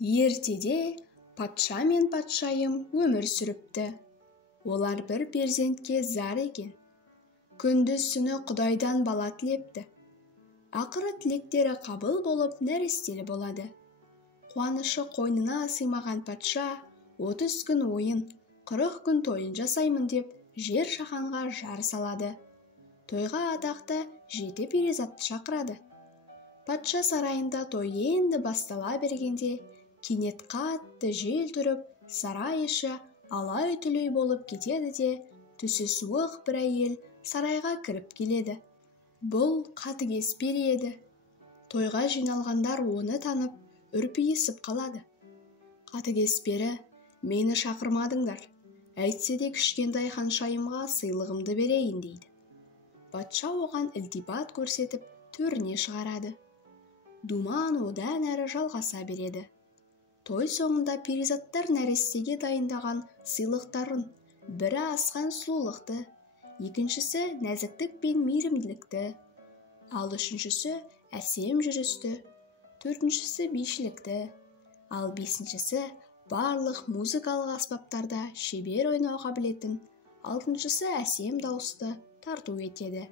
Ертеде патша мен патшайым өмір сүріпті. Олар бір перзентке зар екен. Күндіз-түні Құдайдан бала тілепті. Ақыры тілектері қабыл болып, нәрестелі болады. Қуанышы қойнына сыймаған патша 30 күн ойын, 40 күн тойын жасаймын деп жер шаханға жар салады. Тойға атақты 7 перизатты шақырады. Патша сарайында той енді бастала бергенде, кенет қатты жел тұрып, сарай іші алай-түлей болып кетеді де, түсі суық бір әйел сарайға кіріп келеді. Бұл қатыгез пері еді. Тойға жиналғандар оны танып, үрпиісіп қалады. Қатыгез пері: "Мені шақырмадыңдар, әйтсе де кішкентай ханшайымға сыйлығымды берейін" дейді. Патша оған ілтипат көрсетіп, төріне шығарады. Думан одан әрі жалғаса береді. Той соңында перизаттар нәрестеге дайындаған сыйлықтарын: бірі асқан сұлулықты, екіншісі нәзіктік пен мейірімділікті, ал үшіншісі әсем жүрісті, төртіншісі бишілікті, ал бесіншісі барлық музыкалық аспаптарда шебер ойнауға білетін, алтыншысы әсем дауысты тарту етеді.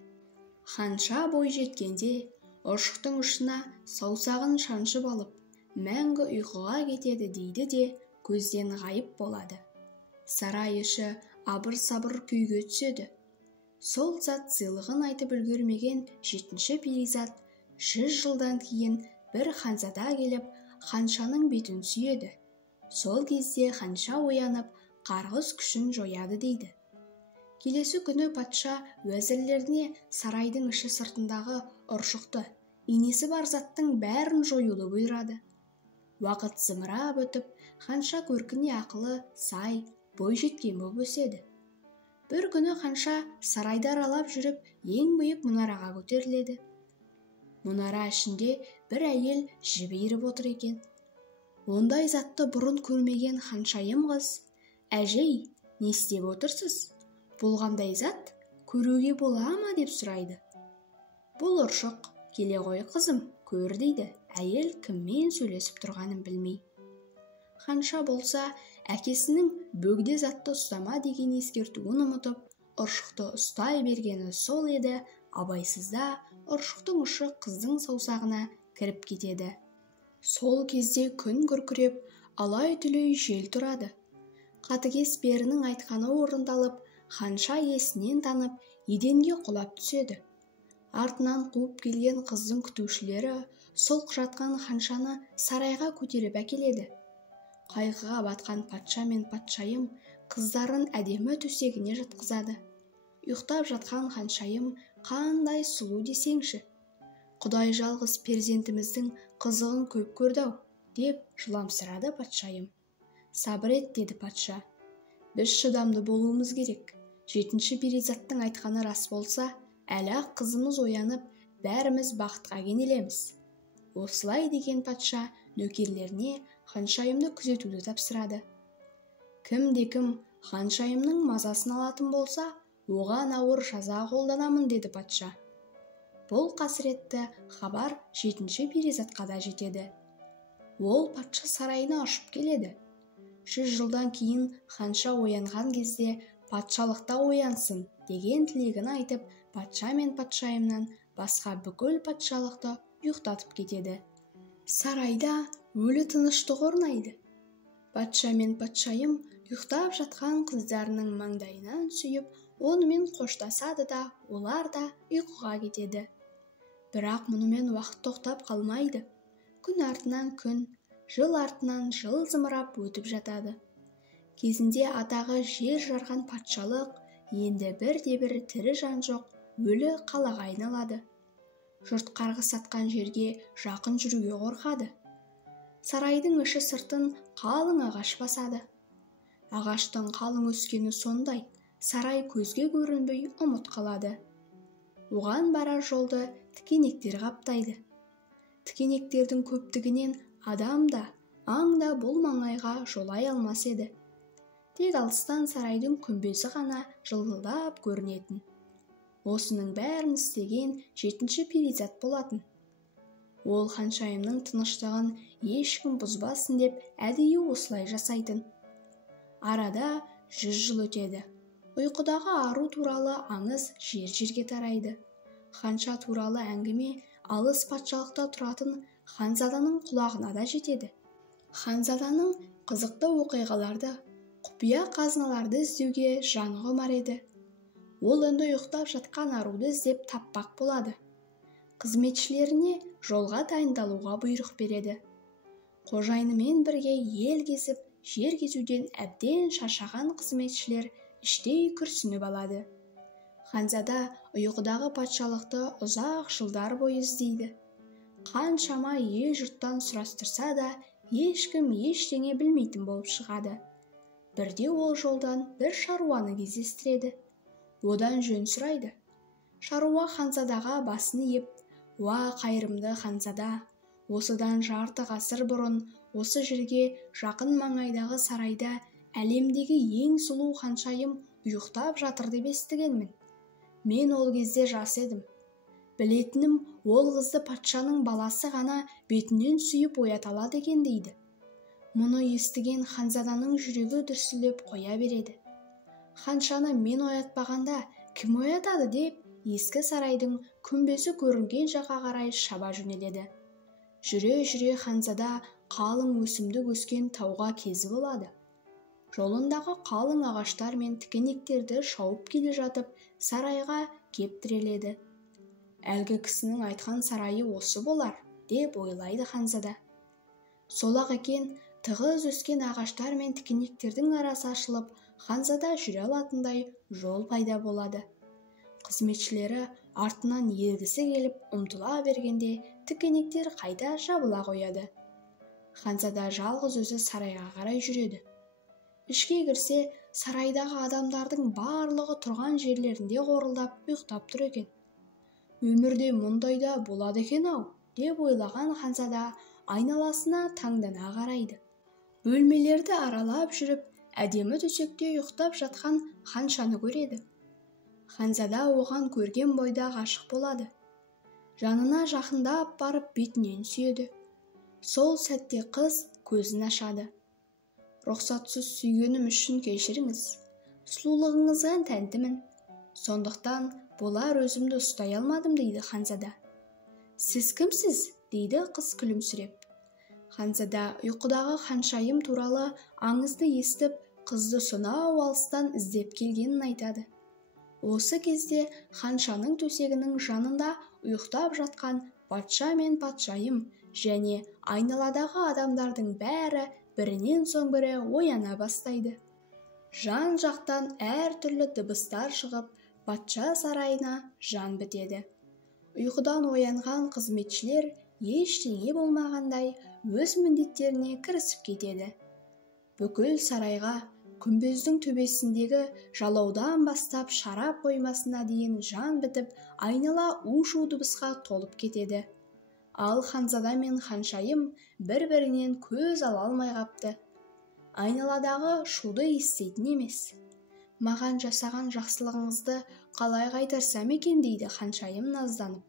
Ханша бой жеткенде, ұршықтың ұшына саусағын шаншып алып, мәңгі ұйқыға кетеді дейді де көзден ғайып болады. Сарай іші абыр-сабыр күйге түседі. Сол зат сыйлығын айтып үлгермеген 7-ші перизат 100 жылдан кейін бір ханзада келіп, ханшаның бетін сүйеді. Сол кезде ханша оянып, қарғыс күшін жояды дейді. Келесі күні патша уәзірлеріне сарайдың іші сыртындағы ұршықты, инесі бар заттың бәрін жоюды бұйырады. Уақыт зымырап өтіп, ханша көркіне ақылы, сай, бой жеткен боп өседі. Бір күні ханша сарайды аралап жүріп, ең биік мұнараға көтеріледі. Мұнара ішінде бір әйел жіберіп отыр екен. Ондай затты бұрын көрмеген ханшайым қыз: "Әжей, не істеп отырсыз? Бұл қандай зат? Көруге бола ма?" деп сұрайды. "Бұл ұршық, келе ғой қызым, көр" дейді. Әйел кіммен сөйлесіп тұрғанын білмей. Ханша болса, әкесінің бөгде затты ұстама деген ескертуін ұмытып, ұршықты ұстай бергені сол еді. Абайсызда ұршықтың ұшы қыздың саусағына кіріп кетеді. Сол кезде күн күркіреп, алай-түлей жел тұрады. Қатыгез перінің айтқаны орындалып, ханша есінен танып, еденге құлап түседі. Артынан қуып келген қыздың күтушілері солқ жатқан ханшаны сарайға көтеріп әкеледі. Қайғыға батқан патша мен патшайым қыздарын әдемі төсегіне жатқызады. Ұйықтап жатқан ханшайым: "Қандай сұлу десеңші, Құдай жалғыз перзентіміздің қызығын көп көрді-ау" деп жыламсырады патшайым. "Сабыр ет" деді патша. "Біз шыдамды болуымыз керек. 7-ші перизаттың айтқаны рас болса, әлі-ақ қызымыз оянып, бәріміз бақытқа кенелеміз." Осылай деген патша нөкерлеріне ханшайымды күзетуді тапсырады. Кімде-кім ханшайымның мазасын алатын болса, оған ауыр жаза қолданамын деді патша. Бұл қасіретті хабар 7-ші перизатқа да жетеді. Ол патша сарайына ұшып келеді. 100 жылдан кейін ханша оянған кезде патшалықта оянсын деген тілегін айтып, патша мен патшайымнан басқа бүкіл патшалықты ұйықтатып кетеді. Сарайда өлі тыныштық орнайды. Патша мен патшайым ұйықтап жатқан қыздарының маңдайынан сүйіп, онымен қоштасады да, олар да ұйқыға кетеді. Бірақ мұнымен уақыт тоқтап қалмайды. Күн артынан күн, жыл артынан жыл зымырап өтіп жатады. Кезінде атағы жер жарған патшалық енді бірде-бір тірі жан жоқ өлі қалаға айналады. Жұрт қарғыс атқан жерге жақын жүруге қорқады. Сарайдың іші сыртын қалың ағаш басады. Ағаштың қалың өскені сондай, сарай көзге көрінбей ұмыт қалады. Оған барар жолды тікенектер қаптайды. Тікенектердің көптігінен адам да, аң да бұл маңайға жолай алмас еді. Тек алыстан сарайдың күмбезі ғана жылылдап көрінетін. Осының бәрін істеген 7-ші перизат болатын. Ол ханшайымның тыныштығын ешкім бұзбасын деп әдейі осылай жасайтын. Арада 100 жыл өтеді. Ұйқыдағы ару туралы аңыз жер-жерге тарайды. Ханша туралы әңгіме алыс патшалықта тұратын ханзаданың құлағына да жетеді. Ханзаданың қызықты оқиғаларды, құпия қазыналарды іздеуге жаны құмар еді. Ол үнді ұйықтап жатқан аруды іздеп таппақ болады. Қызметшілеріне жолға дайындалуға бұйрық береді. Қожайынымен бірге ел кезіп, жер кезуден әбден шаршаған қызметшілер іштей күрсініп алады. Ханзада ұйқыдағы патшалықты ұзақ жылдар бойы іздейді. Қаншама ел жұрттан сұрастырса да, ешкім ештеңе білмейтін болып шығады. Бірде ол жолдан бір шаруаны кездестіреді. Одан жөн сұрайды. Шаруа ханзадаға басын иіп, «Уа, қайырымды ханзада, осыдан жарты ғасыр бұрын осы жерге жақын маңайдағы сарайда әлемдегі ең сұлу ханшайым ұйықтап жатыр деп естігенмін. Мен ол кезде жас едім. Білетінім, ол қызды патшаның баласы ғана бетінен сүйіп оята алады екен» дейді. Мұны естіген ханзаданың жүрегі дүрсілдеп қоя береді. Ханшаны мен оятпағанда кім оятады деп ескі сарайдың күмбезі көрінген жаққа қарай шаба жөнеледі. Жүре-жүре ханзада қалың өсімдік өскен тауға кезі болады. Жолындағы қалың ағаштар мен тікенектерді шауып келе жатып, сарайға кеп тіреледі. Әлгі кісінің айтқан сарайы осы болар, деп ойлайды ханзада. Сол-ақ екен, тығыз өскен ағаштар мен тікенектердің арасы ашылып, ханзада жүре алатындай жол пайда болады. Қызметшілері артынан ергісі келіп ұмтыла бергенде тікенектер қайта жабыла қояды. Ханзада жалғыз өзі сарайға қарай жүреді. Ішке кірсе, сарайдағы адамдардың барлығы тұрған жерлерінде қорылдап ұйықтап тұр екен. Өмірде мұндайда болады екен-ау, деп ойлаған ханзада айналасына таңдана қарайды. Бөлмелерді аралап жүріп, әдемі төсекте ұйықтап жатқан ханшаны көреді. Ханзада оған көрген бойда ғашық болады. Жанына жақындап барып бетінен сүйеді. Сол сәтте қыз көзін ашады. «Рұқсатсыз сүйгенім үшін кешіріңіз. Сұлулығыңызға тәнтімін. Сондықтан болар өзімді ұстай алмадым» дейді ханзада. «Сіз кімсіз?» дейді қыз күлімсіреп. Ханзада ұйқыдағы ханшайым туралы аңызды естіп, қызды сонау алыстан іздеп келгенін айтады. Осы кезде ханшаның төсегінің жанында ұйықтап жатқан патша мен патшайым және айналадағы адамдардың бәрі бірінен соң бірі ояна бастайды. Жан-жақтан әртүрлі дыбыстар шығып, патша сарайына жан бітеді. Ұйқыдан оянған қызметшілер ештеңе болмағандай өз міндеттеріне кірісіп кетеді. Бүкіл сарайға, күмбездің төбесіндегі жалаудан бастап шарап қоймасына дейін жан бітіп, айнала у-шу дыбысқа толып кетеді. Ал ханзада мен ханшайым бір-бірінен көз ала алмай қапты. Айналадағы шуды еститін емес. «Маған жасаған жақсылығыңызды қалай қайтарсам екен?» дейді ханшайым назданып.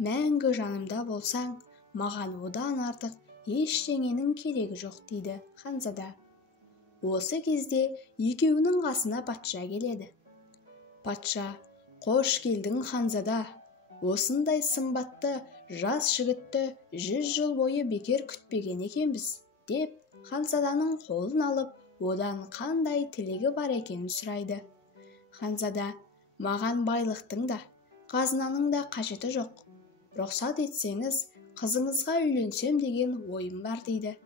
«Мәңгі жанымда болсаң, маған одан артық ештеңенің керегі жоқ» дейді ханзада. Осы кезде екеуінің қасына патша келеді. Патша: «Қош келдің ханзада. Осындай сымбатты жас жігітті 100 жыл бойы бекер күтпеген екенбіз», деп ханзаданың қолын алып, одан қандай тілегі бар екенін сұрайды. Ханзада: «Маған байлықтың да, қазынаның да қажеті жоқ. Рұқсат етсеңіз, қызыңызға үйленсем деген ойым бар» дейді.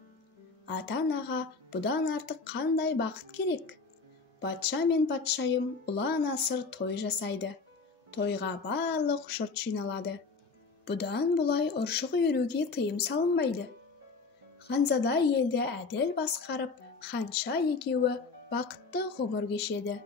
Ата-анаға бұдан артық қандай бақыт керек? Патша мен патшайым ұлан-асыр той жасайды. Тойға барлық жұрт жиналады. Бұдан бұлай ұршық үйіруге тыйым салынбайды. Ханзада елді әділ басқарып, ханша екеуі бақытты ғұмыр кешеді.